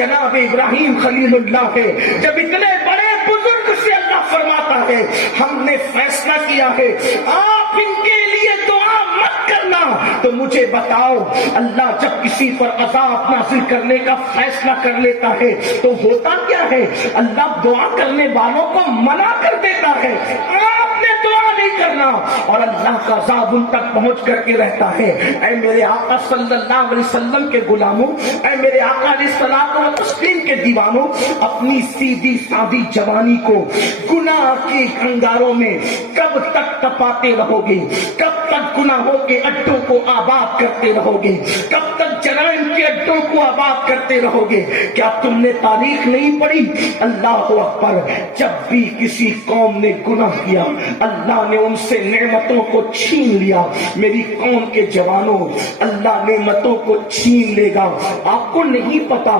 جناب ابراہیم خلیل اللہ ہے. جب اتنے بڑے بزرگ سے اللہ فرماتا ہے ہم نے فیصلہ کیا ہے آپ ان کے لیے دعا مت کرنا، تو مجھے بتاؤ اللہ جب کسی پر عذاب نازل کرنے کا فیصلہ کر لیتا ہے تو ہوتا کیا ہے؟ اللہ دعا کرنے والوں کو منع کر دیتا ہے، آپ نے دعا نہیں کرنا، اور اللہ کا عذاب ان تک پہنچ کر کے رہتا ہے. اے میرے آقا صلی اللہ علیہ وسلم کے غلاموں، اے میرے آقا علیہ الصلوۃ والتسلیم کے دیوانوں، اپنی سیدھی سادھی جوانی کو گناہ کے انگاروں میں کب تک تپاتے رہو گے؟ کب تک گناہوں کے اڈوں کو آباد کرتے رہو گے؟ کب تک جرائم کے اڈوں کو آباد کرتے رہو گے؟ کیا تم نے تاریخ نہیں پڑھی؟ اللہ اکبر، جب بھی کسی قوم نے گناہ کیا اللہ نے ان سے نعمتوں کو چھین لیا. میری قوم کے جوانوں، اللہ نعمتوں کو چھین لے گا. آپ کو نہیں پتا،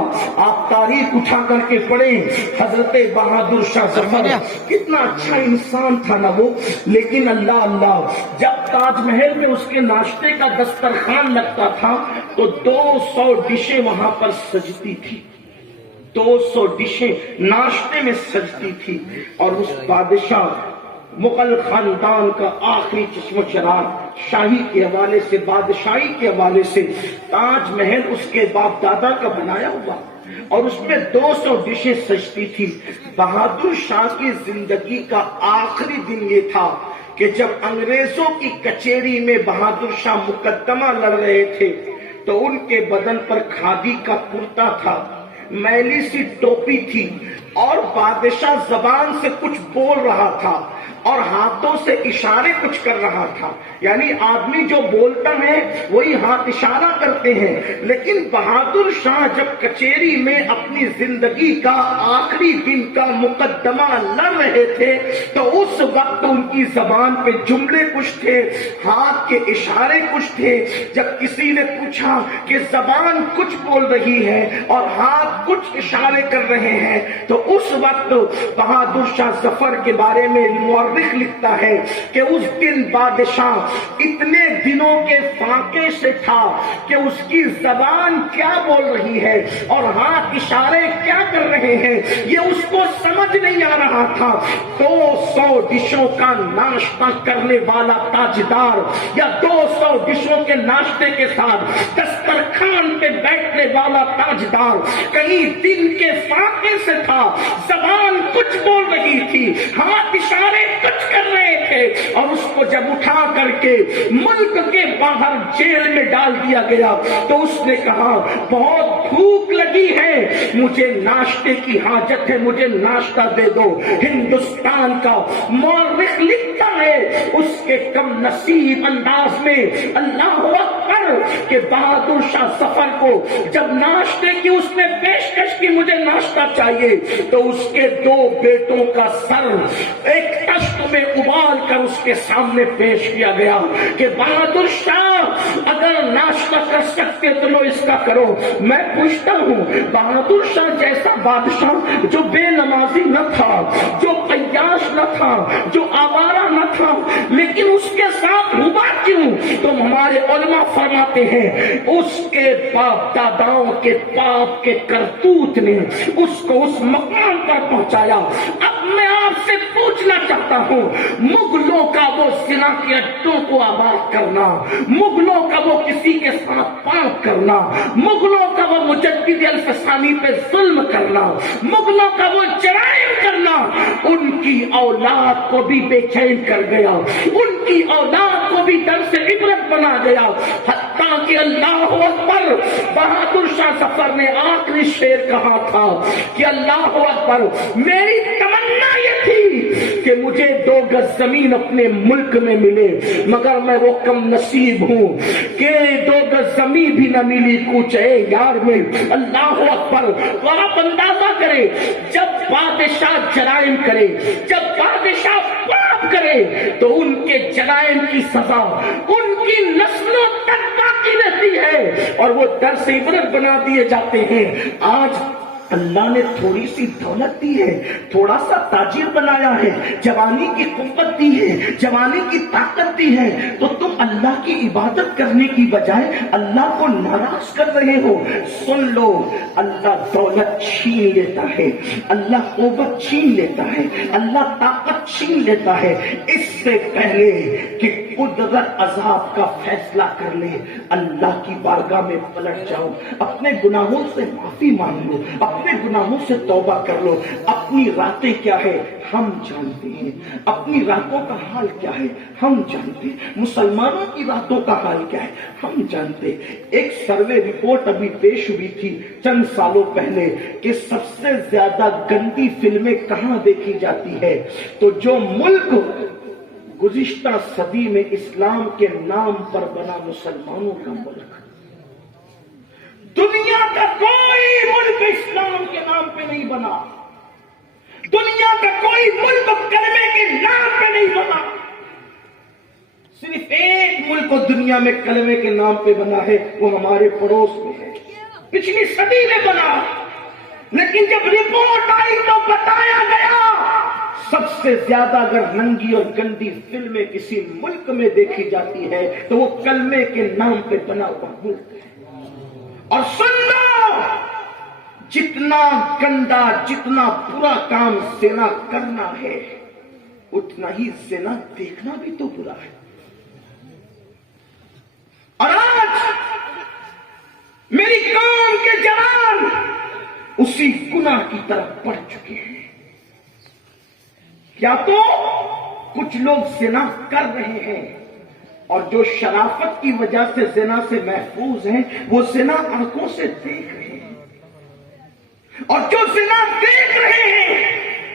آپ تاریخ اٹھا کر کے پڑھیں. حضرت بہادر شاہ ظفر کتنا اچھا انسان تھا نا وہ، لیکن اللہ جب تاج محل میں اس کے ناشتے کا دسترخوان لگتا تھا تو 200 ڈشیں وہاں پر سجتی تھی. 200 ڈشیں ناشتے میں سجتی تھی. اور اس بادشاہ مغل خاندان کا آخری چشم و چراغ، شاہی کے حوالے سے، بادشاہی کے حوالے سے تاج محل اس کے باپ دادا کا بنایا ہوا، اور اس میں 200 ڈشیں سجتی تھی. بہادر شاہ کی زندگی کا آخری دن یہ تھا کہ جب انگریزوں کی کچہری میں بہادر شاہ مقدمہ لڑ رہے تھے تو ان کے بدن پر کھادی کا کرتا تھا، میلی سی ٹوپی تھی، اور بادشاہ زبان سے کچھ بول رہا تھا اور ہاتھوں سے اشارے کچھ کر رہا تھا. یعنی آدمی جو بولتا ہے وہی ہاتھ اشارہ کرتے ہیں. لیکن بہادر شاہ جب کچہری میں اپنی زندگی کا آخری دن کا مقدمہ لڑ رہے تھے تو اس وقت ان کی زبان پہ جملے کچھ تھے، ہاتھ کے اشارے کچھ تھے. جب کسی نے پوچھا کہ زبان کچھ بول رہی ہے اور ہاتھ کچھ اشارے کر رہے ہیں تو اس وقت بہادر شاہ ظفر کے بارے میں مورخ لکھتا ہے کہ اس دن بادشاہ اتنے دنوں کے فاقے سے تھا کہ اس کی زبان کیا بول رہی ہے اور ہاتھ اشارے کیا کر رہے ہیں یہ اس کو سمجھ نہیں آ رہا تھا. 200 ڈشوں کا ناشتہ کرنے والا تاجدار یا 200 ڈشوں کے ناشتے کے ساتھ دسترخوان پہ بیٹھنے والا تاجدار کہیں دن کے فاقے سے تھا، زبان کچھ بول رہی تھی، ہاتھ اشارے کچھ کر رہے تھے، اور اس کو جب اٹھا کر کے ملک کے باہر جیل میں ڈال دیا گیا تو اس نے کہا بہت بھوک لگی ہے، مجھے ناشتے کی حاجت ہے، مجھے ناشتہ دے دو. ہندوستان کا مورخ لکھتا ہے اس کے کم نصیب انداز میں اللہ اکبر کہ بہادر شاہ ظفر کو جب ناشتے کی اس نے پیشکش کی مجھے ناشتہ چاہیے تو اس کے 2 بیٹوں کا سر ایک تشت میں ابال کر اس کے سامنے پیش کیا گیا کہ بہادر شاہ اگر ناشتہ کر سکتے تو لو اس کا کرو. میں پوچھتا ہوں بہادر شاہ جیسا بادشاہ جو بے نمازی نہ تھا، جو قیاس نہ تھا، جو آوارہ نہ تھا، لیکن اس کے ساتھ ہوا کیوں؟ تو ہمارے علماء فرماتے ہیں اس کے باپ داداؤں کے پاپ کے کرتوت نے اس کو اس مقام پر پہنچایا. اب میں آپ سے پوچھنا چاہتا ہوں مغلوں کا وہ زنا کے اڈوں کو آباد کرنا، مغلوں کا وہ کسی کے ساتھ پاک کرنا، مغلوں کا وہ مجدد الفسانی پہ ظلم کرنا، مغلوں کا وہ جرائم کرنا ان کی اولاد کو بھی بے چین کر گیا، ان کی اولاد کو بھی درس عبرت بنا گیا. حتیٰ کہ اللہ اکبر بہادر شاہ ظفر نے آخری شعر کہا تھا کہ اللہ اکبر میری تمنا یہ تھی کہ مجھے 2 گز زمین اپنے ملک میں ملے مگر میں وہ کم نصیب ہوں کہ 2 گز زمین بھی نہ ملی کوچے یار میں. اللہ اکبر. تو آپ اندازہ کریں جب بادشاہ جرائم کرے، جب بادشاہ پاپ کرے تو ان کے جرائم کی سزا ان کی نسلوں تک باقی رہتی ہے اور وہ درس عبرت بنا دیے جاتے ہیں. آج اللہ نے تھوڑی سی دولت دی ہے، تھوڑا سا تاجر بنایا ہے، جوانی کی قوت دی ہے، جوانی کی طاقت دی ہے، تو تم اللہ کی عبادت کرنے کی بجائے اللہ کو ناراض کر رہے ہو۔ سن لو، اللہ دولت چھین لیتا ہے، اللہ قوت چھین لیتا ہے، اللہ طاقت چھین لیتا ہے، اس سے پہلے کہ قدرت عذاب کا فیصلہ کر لے اللہ کی بارگاہ میں پلٹ جاؤ، اپنے گناہوں سے معافی مانگ لو، اپنے گناہوں سے توبہ کر لو۔ اپنی راتیں کیا ہے ہم جانتے ہیں، اپنی راتوں کا حال کیا ہے ہم جانتے ہیں، مسلمانوں کی راتوں کا حال کیا ہے ہم جانتے ہیں۔ ایک سروے رپورٹ ابھی پیش ہوئی تھی چند سالوں پہلے کہ سب سے زیادہ گندی فلمیں کہاں دیکھی جاتی ہے، تو جو ملک گزشتہ صدی میں اسلام کے نام پر بنا مسلمانوں کا ملک، دنیا کا کوئی ملک اسلام کے نام پہ نہیں بنا، دنیا کا کوئی ملک کلمے کے نام پہ نہیں بنا، صرف ایک ملک دنیا میں کلمے کے نام پہ بنا ہے، وہ ہمارے پڑوس میں ہے، پچھلی صدی میں بنا، لیکن جب رپورٹ آئی تو بتایا گیا سب سے زیادہ اگر ننگی اور گندی فلمیں کسی ملک میں دیکھی جاتی ہے تو وہ کلمے کے نام پہ بنا ہوا ملک ہے۔ اور سن لو، جتنا گندا جتنا برا کام زنا کرنا ہے اتنا ہی زنا دیکھنا بھی تو برا ہے۔ اور آج میری قوم کے جوان اسی گناہ کی طرف بڑھ چکے ہیں۔ کیا تو کچھ لوگ زنا کر رہے ہیں اور جو شرافت کی وجہ سے زنا سے محفوظ ہیں وہ زنا آنکھوں سے دیکھ رہے ہیں، اور جو زنا دیکھ رہے ہیں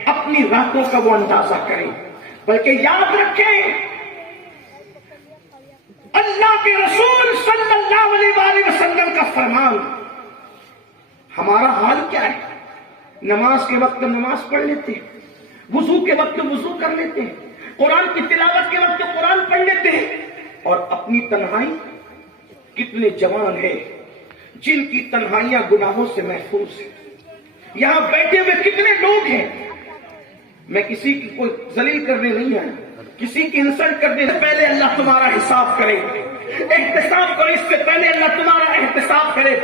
اپنی راتوں کا وہ اندازہ کریں، بلکہ یاد رکھیں اللہ کے رسول صلی اللہ علیہ وآلہ وسلم کا فرمان۔ ہمارا حال کیا ہے؟ نماز کے وقت نماز پڑھ لیتے ہیں، وضو کے وقت وضو کر لیتے ہیں، قرآن کی تلاوت کے وقت قرآن پڑھ لیتے ہیں، اور اپنی تنہائی کتنے جوان ہیں جن کی تنہائیاں گناہوں سے محفوظ ہیں۔ یہاں بیٹھے ہوئے کتنے لوگ ہیں، میں کسی کی کوئی ذلیل کرنے نہیں آیا، کسی کی انسلٹ کرنے سے پہلے اللہ تمہارا حساب کرے، احتساب کرو، اس سے پہلے اللہ تمہارا احتساب کرے۔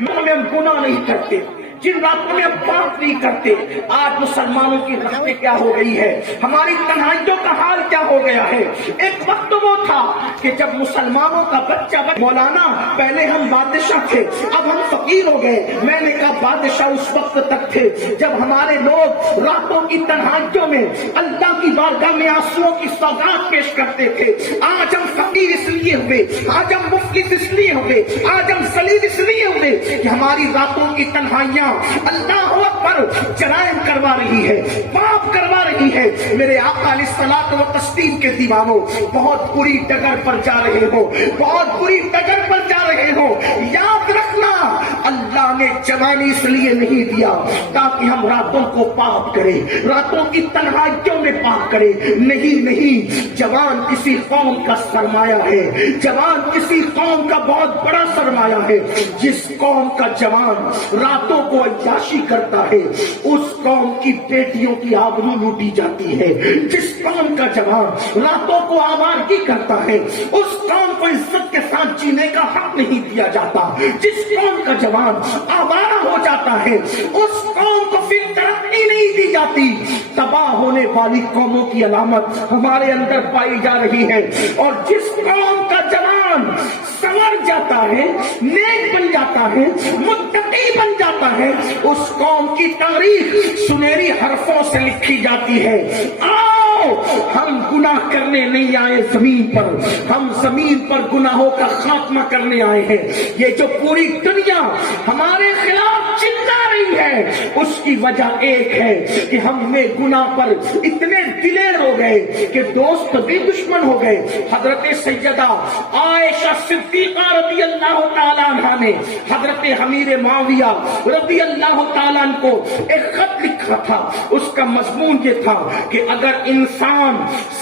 ہم گناہ نہیں کرتے، جن راتوں میں ہم بات نہیں کرتے، آج مسلمانوں کی راتیں کیا ہو گئی ہے، ہماری تنہائیوں کا حال کیا ہو گیا ہے۔ ایک وقت وہ تھا کہ جب مسلمانوں کا بچہ مولانا پہلے ہم بادشاہ تھے، اب ہم فقیر ہو گئے۔ میں نے کہا بادشاہ اس وقت تک تھے جب ہمارے لوگ راتوں کی تنہائیوں میں اللہ کی بارگاہ میں آنسوؤں کی سوغات پیش کرتے تھے۔ آج ہم فقیر اس لیے ہوئے، آج ہم مفلس اس لیے ہوئے، آج ہم ذلیل اس لیے ہوئے کہ ہماری راتوں کی تنہائیاں اللہ اکبر جرائم کروا رہی ہے، پاپ کروا رہی ہے۔ میرے آقا علیہ الصلوۃ والتسلیم کے دیوانوں، بہت بری ڈگر پر جا رہے ہو، بہت بری ڈگر پر جا رہے ہو۔ یاد رکھنا اللہ نے جوانی اس لیے نہیں دیا تاکہ ہم راتوں کو پاک کریں، راتوں کی تنہائیوں میں پاک کریں، نہیں نہیں، جوان کسی قوم کا سرمایہ ہے، جوان کسی قوم کا بہت بڑا سرمایہ ہے۔ جس قوم کا جوان راتوں کو عیاشی کرتا ہے اس قوم کی بیٹیوں کی آبرو لوٹی جاتی ہے۔ جس قوم کا جوان راتوں کو آوارگی کرتا ہے اس قوم کو عزت کے ساتھ جینے کا حق نہیں دیا جاتا۔ جس قوم کا جوان آوارہ ہو جاتا ہے اس قوم کو پھر ترقی نہیں دی جاتی۔ تباہ ہونے والی قوموں کی علامت ہمارے اندر پائی جا رہی ہے، اور جس قوم کا جوان سنور جاتا ہے، نیک بن جاتا ہے، متقی بن جاتا ہے، اس قوم کی تاریخ سنہری حرفوں سے لکھی جاتی ہے۔ آؤ، ہم گناہ کرنے نہیں آئے زمین پر، ہم زمین پر گناہوں کا خاتمہ کرنے آئے ہیں۔ یہ جو پوری دنیا ہمارے خلاف چلا رہی ہے اس کی وجہ ایک ہے کہ ہم نے گناہ پر اتنے دلیر ہو گئے کہ دوست بھی دشمن ہو گئے۔ حضرت سیدہ عائشہ صدیقہ رضی اللہ تعالیٰ عنہ نے حضرت امیر معاویہ رضی اللہ تعالیٰ عنہ کو ایک خط لکھا تھا، اس کا مضمون یہ تھا کہ اگر انسان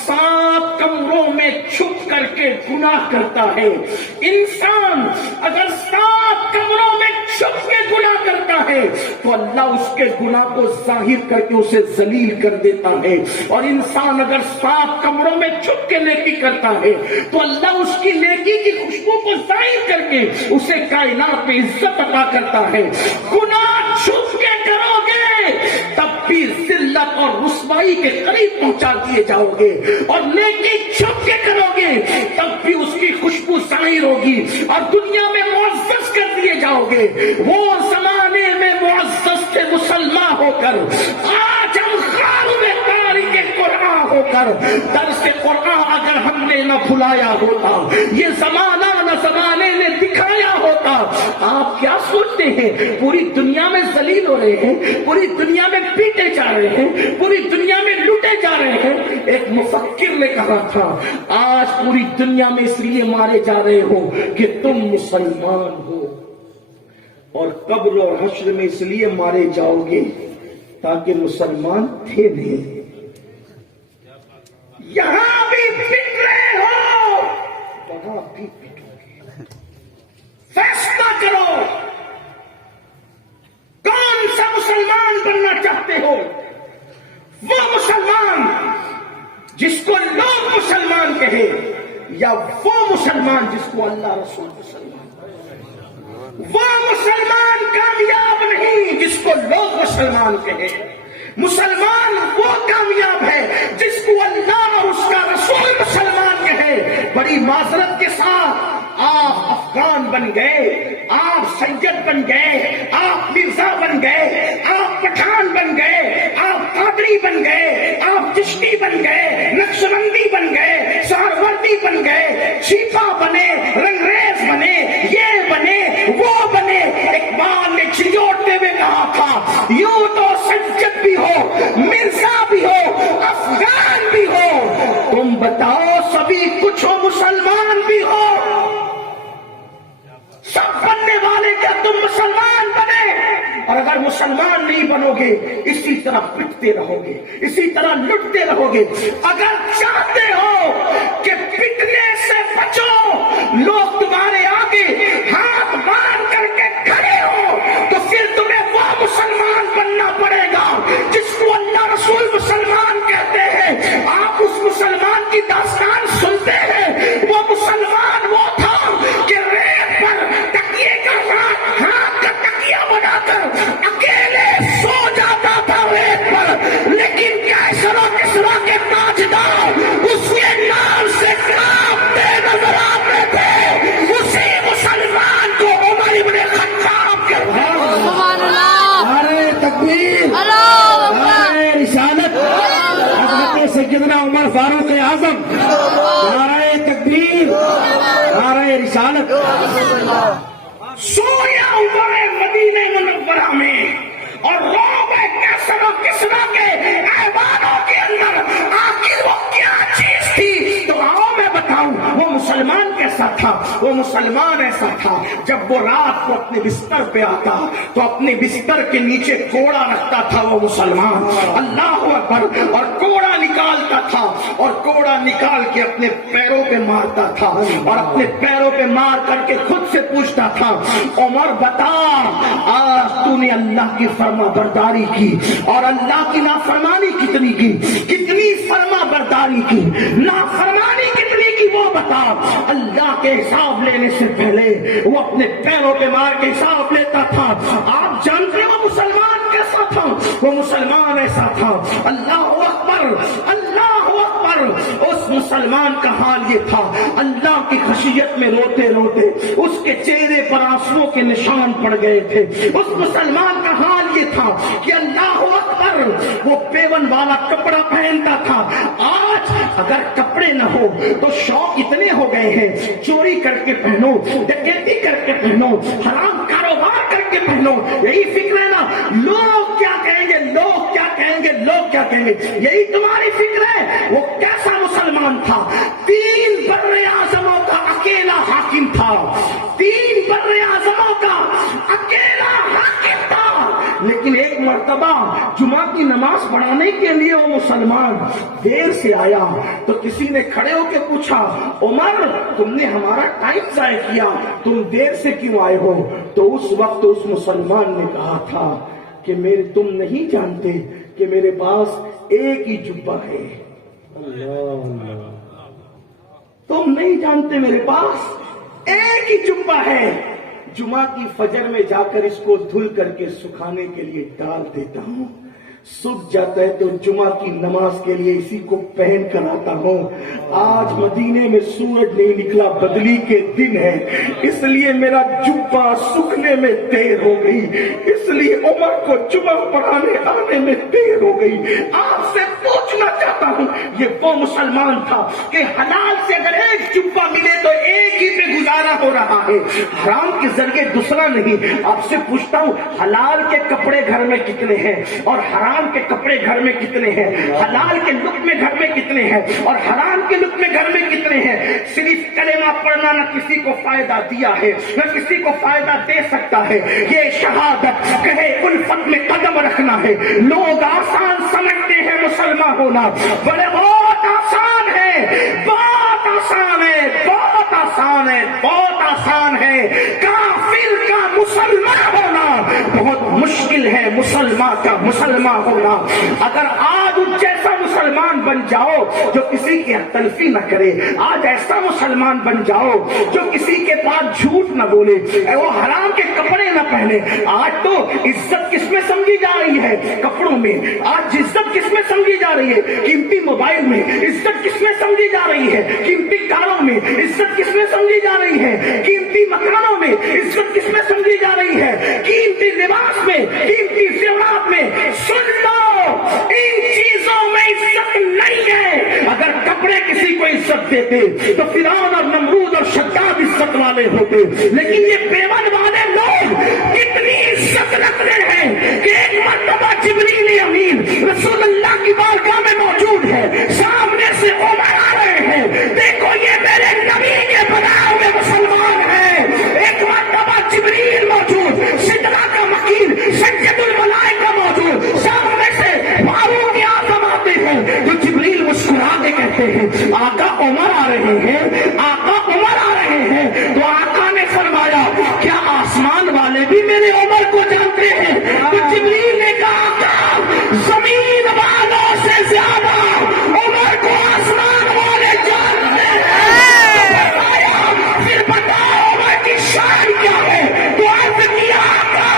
7 کمروں میں چھپ کر کے گناہ کرتا ہے، انسان اگر 7 کمروں میں چھپ کے گناہ کرتا ہے تو تو اللہ اس کے گناہ کو ظاہر کر کے اسے ذلیل کر دیتا ہے. اور انسان اگر 7 کمروں میں چھپ کے نیکی کرتا ہے تو اللہ اس کی نیکی کی خوشبو کو ظاہر کر کے اسے کائنات میں عزت عطا کرتا ہے. گناہ چھپ کے کرو گے تب بھی ذلت اور رسوائی کے قریب پہنچا دیے جاؤ گے, اور نیکی چھپ کے کرو گے تب بھی اس کی خوشبو ظاہر ہوگی اور دنیا میں معزز کر دیے جاؤ گے. وہ زمانے میں معزز تھے مسلمان ہو کر, آج ہم خارم تاریخ قرآن ہو کر درس قرآن اگر ہم نے نہ بھلایا ہوتا, یہ زمانہ نہ زمانے نے دکھایا ہوتا. آپ کیا سوچتے ہیں پوری دنیا میں ذلیل ہو رہے ہیں, پوری دنیا میں پیٹے جا رہے ہیں, پوری دنیا میں لوٹے جا رہے ہیں. ایک مفکر نے کہا تھا آج پوری دنیا میں اس لیے مارے جا رہے ہو کہ تم مسلمان ہو, اور قبر اور حشر میں اس لیے مارے جاؤ گے تاکہ مسلمان تھے نہیں. یہاں بھی پٹ رہے ہو وہاں بھی پٹو گے. فیصلہ کرو کون سا مسلمان بننا چاہتے ہو. وہ مسلمان جس کو لوگ مسلمان کہے, یا وہ مسلمان جس کو اللہ رسول مسلمان. وہ مسلمان کامیاب نہیں جس کو لوگ مسلمان کہے. مسلمان وہ کامیاب ہے جس کو اللہ اور اس کا رسول مسلمان کہے. بڑی معذرت کے ساتھ آپ افغان بن گئے, آپ سید بن گئے, آپ مرزا بن گئے, آپ پٹھان بن گئے, آپ قادری بن گئے, آپ چشتی بن گئے, نقشبندی بن گئے, سہروردی بن گئے, چھیپا بنے, رنگریز بنے, یہ بنے, وہ بنے. اقبال نے چھجوڑتے ہوئے کہا تھا یوں تو سید بھی ہو, مرزا بھی ہو, افغان بھی ہو, تم بتاؤ سبھی کچھ ہو, مسلمان بھی ہو. سب بننے والے کیا تم مسلمان بنے؟ اور اگر مسلمان نہیں بنو گے اسی طرح پٹتے رہو گے, اسی طرح لٹتے رہو گے. اگر چاہتے ہو کہ پٹنے سے بچو, لوگ تمہارے آگے ہاتھ باندھ کر کے کھڑے ہو, تو پھر تمہیں وہ مسلمان بننا پڑے گا جس کو اللہ رسول مسلمان کہتے ہیں. آپ اس مسلمان کی داستان سنتے ہیں. وہ مسلمان وہ تھا کہ ریت پر تکیے کا ہاتھ کا تکیہ بنا کر اکیلے سو جاتا تھا ریت پر, لیکن کیسر و کسریٰ کے تاجدار اس کے نام سے کانپتے نظر آتے تھے. اسی مسلمان کو عمر ابن خطاب کہتے ہیں. نعرہ تکبیر, نعرہ رسالت, حضرت سیدنا عمر فاروق اعظم, نعرہ تکبیر, نعرہ رسالت. سویا ہوا ہے مدینہ منورہ میں اور روب ہے کیسر و کسریٰ کے ایوانوں کے اندر. آخر وہ کیا چیز تھی؟ تو آؤ میں بتاؤں. وہ مسلمان کیسا تھا؟ وہ مسلمان ایسا تھا جب وہ رات کو اپنے بستر پہ آتا تو اپنے بستر کے نیچے کوڑا رکھتا تھا. وہ مسلمان اللہ اکبر, اور کوڑا نکالتا تھا اور کوڑا نکال کے اپنے پیروں پہ مارتا تھا, اور اپنے پیروں پہ مار کر کے خود سے پوچھتا تھا عمر بتا آج تو نے اللہ کی فرما برداری کی اور اللہ کی نافرمانی کتنی کی, کتنی فرما برداری کی, نافرمانی کتنی کی وہ بتا. اللہ کے حساب لینے سے پہلے وہ اپنے پیروں پہ مار کے حساب لیتا تھا. آپ جانتے وہ مسلمان کیسا تھا؟ وہ مسلمان ایسا تھا. اللہ اکبر, اللہ اکبر. اس مسلمان کا حال یہ تھا اللہ کی خشیت میں روتے روتے اس کے چہرے پر آنسوؤں کے نشان پڑ گئے تھے. اس مسلمان کا حال یہ تھا کہ اللہ اکبر وہ پیون والا کپڑا پہنتا تھا. آج اگر کپڑے نہ ہو تو شوق اتنے ہو گئے ہیں, چوری کر کے پہنو, ڈکیتی کر کے پہنو, حرام کاروبار کر کے پہنو. یہی فکر ہے نا, لوگ کیا کہیں گے, لوگ کیا کہیں گے, لوگ کیا کہیں گے, یہی تمہاری فکر ہے. وہ کیسا مسلمان تھا؟ 3 بر اعظموں کا اکیلا حاکم تھا, 3 بر اعظموں کا اکیلا حاکم تھا. لیکن ایک مرتبہ جمعہ کی نماز پڑھانے کے لیے وہ مسلمان دیر سے آیا تو کسی نے کھڑے ہو کے پوچھا عمر تم نے ہمارا ٹائم ضائع کیا, تم دیر سے کیوں آئے ہو؟ تو اس وقت اس مسلمان نے کہا تھا کہ تم نہیں جانتے کہ میرے پاس ایک ہی جبہ ہے. تم نہیں جانتے میرے پاس ایک ہی جبہ ہے. جمعہ کی فجر میں جا کر اس کو دھل کر کے سکھانے کے لیے ڈال دیتا ہوں. سوکھ جاتا ہے تو جمعہ کی نماز کے لیے اسی کو پہن کر آتا ہوں. آج مدینے میں سورج نہیں نکلا، بدلی کے دن ہے، اس لیے میرا جبہ سکھنے میں دیر ہو گئی، اس لیے عمر کو جمعہ پڑھانے آنے میں دیر ہو گئی. آپ سے پوچھنا چاہتا ہوں، یہ وہ مسلمان تھا کہ حلال سے اگر ایک جبہ ملے تو ایک ہی پہ گزارا ہو رہا ہے، حرام کے ذریعے دوسرا نہیں. آپ سے پوچھتا ہوں، حلال کے کپڑے گھر میں کتنے ہیں اور حرام کے کپڑے گھر میں کتنے ہیں؟ حلال کے لقمے گھر میں کتنے ہیں اور حرام کے لقمے گھر میں کتنے ہیں؟ صرف کلمہ پڑھنا نہ کسی کو فائدہ دیا ہے نہ کسی کو فائدہ دے سکتا ہے. یہ شہادت کہے الفت میں قدم رکھنا ہے. لوگ آسان سمجھتے ہیں مسلمان ہونا، بڑے بہت آسان ہے، بہت آسان ہے، بہت آسان ہے، بہت آسان ہے. کافر کا مسلمان ہونا بہت مشکل ہے، مسلمان کا مسلمان ہونا. اگر آج ان جیسا مسلمان بن جاؤ جو کسی کی تلفی نہ کرے، آج ایسا مسلمان بن جاؤ جو کسی کے پاس جھوٹ نہ بولے، وہ حرام کے کپڑے نہ پہنے. آج تو عزت کس میں سمجھی جا رہی ہے؟ کپڑوں میں. آج عزت کس میں سمجھی جا رہی ہے؟ قیمتی موبائل میں. عزت کس میں سمجھی جا رہی ہے؟ قیمتی کاروں میں. عزت کس میں سمجھی جا رہی ہے؟ قیمتی مکانوں میں. عزت کس میں سمجھی جا رہی ہے؟ قیمتی لباس میں، قیمتی زیورات میں. سن لو، ان چیزوں میں عزت نہیں ہے. اگر کپڑے کسی کو عزت دیتے تو فرعون اور نمرود اور شداد عزت والے ہوتے، لیکن یہ پیون والے لوگ کتنی عزت رکھتے ہیں کہ ایک مرتبہ جبریل امین رسول اللہ کی بارگاہ میں موجود ہے، سامنے سے عمر آ رہے ہیں، دیکھو یہ میرے نبی کے بنائے ہوئے مسلمان ہیں. ایک مرتبہ جبریل موجود، سدرہ کا مکین سید الملائکہ موجود، سامنے سے فاروق اعظم آتے ہیں تو جبریل مسکرا کے کہتے ہیں آقا عمر آ رہے ہیں، آقا عمر آ رہے ہیں. تو آقا نے فرمایا کیا آسمان والے بھی میرے عمر کو جانتے ہیں؟ تو جبریل نے کہا آقا زمین والوں سے زیادہ عمر کو آسمان والے جانتے ہیں. پھر بتاؤ عمر کی شان کیا ہے؟ تو عرض کیا آقا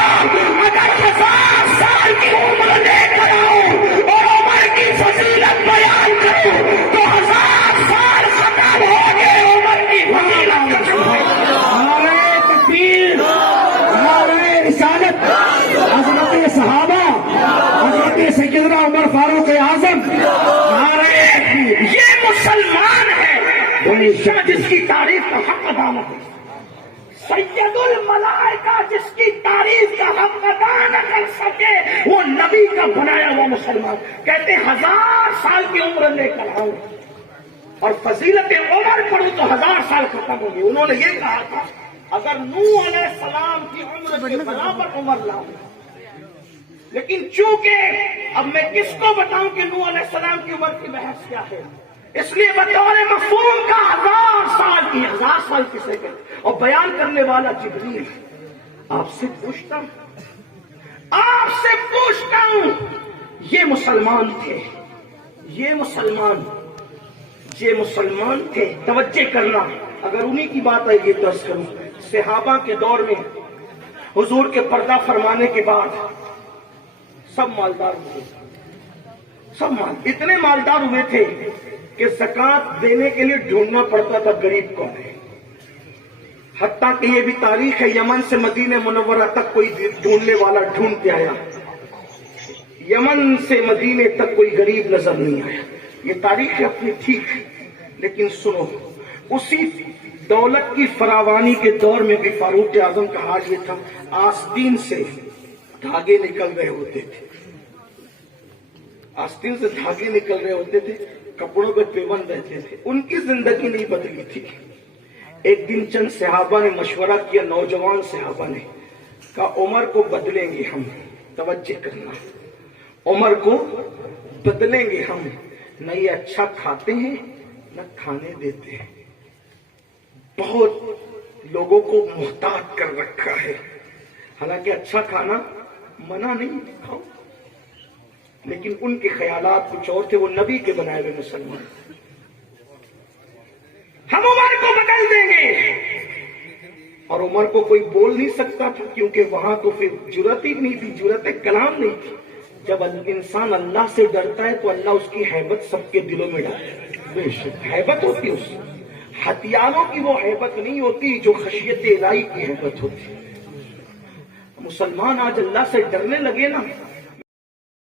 اگر 1000 سال کی عمر لے کر آؤ اور عمر کی فضیلت بیان کرو تو 1000 سال ختم ہو گئے عمر کی فضیلت. ہمارے تکبیر، ہمارے رسالت، حضرت صحابہ، حضرت سیدنا عمر فاروق اعظم، ہمارے یہ مسلمان ہے ہمیشہ جس کی تعریف کا حق ادا نہ کر سکے، سید الملائکہ جس کی تعریف کا حق ادا نہ کر سکے، وہ نبی کا بنایا ہوا مسلمان. کہتے 1000 سال کی عمر لے کر آؤ اور فضیلت عمر پڑھو تو 1000 سال ختم ہو گئے. انہوں نے یہ کہا تھا اگر نوح علیہ السلام کی عمر کے برابر عمر لاؤ. لیکن چونکہ اب میں کس کو بتاؤں کہ نوح علیہ السلام کی عمر کی بحث کیا ہے، اس لیے بطور مفہوم کا 1000 سال کی 1000 سال کسے کہتے، اور بیان کرنے والا جبریل. آپ سے پوچھتا ہوں یہ مسلمان تھے، یہ مسلمان تھے. توجہ کرنا، اگر انہی کی بات آئے گی تو عرض کروں. صحابہ کے دور میں حضور کے پردہ فرمانے کے بعد سب مالدار ہوئے، اتنے مالدار ہوئے تھے کہ زکوٰۃ دینے کے لیے ڈھونڈنا پڑتا تھا غریب کون ہے. حتیٰ کہ یہ بھی تاریخ ہے یمن سے مدینہ منورہ تک کوئی ڈھونڈنے والا ڈھونڈ کے آیا، یمن سے مدینے تک کوئی غریب نظر نہیں آیا. یہ تاریخ ہے اپنی ٹھیک، لیکن سنو اسی دولت کی فراوانی کے دور میں بھی فاروق اعظم کا حال یہ تھا، آستین سے دھاگے نکل رہے ہوتے تھے، آستین سے دھاگے نکل رہے ہوتے تھے، کپڑوں پہ پیوند رہتے تھے. ان کی زندگی نہیں بدلی تھی. ایک دن چند صحابہ نے مشورہ کیا، نوجوان صحابہ نے کہا عمر کو بدلیں گے ہم. توجہ کرنا، عمر کو بدلیں گے ہم. نہ یہ اچھا کھاتے ہیں نہ کھانے دیتے ہیں، بہت لوگوں کو محتاج کر رکھا ہے. حالانکہ اچھا کھانا منع نہیں کھاؤ، لیکن ان کے خیالات کچھ اور تھے، وہ نبی کے بنائے ہوئے مسلمان. ہم عمر کو بدل دیں گے، اور عمر کو کوئی بول نہیں سکتا تھا، کیونکہ وہاں تو پھر جرأت ہی نہیں تھی، جرأت کلام نہیں تھی. جب انسان اللہ سے ڈرتا ہے تو اللہ اس کی ہیبت سب کے دلوں میں ڈالتا ہے. بے شک ہیبت ہوتی ہے اس کی، ہتھیاروں کی وہ ہیبت نہیں ہوتی جو خشیت الہی کی ہیبت ہوتی ہے. مسلمان آج اللہ سے ڈرنے لگے نا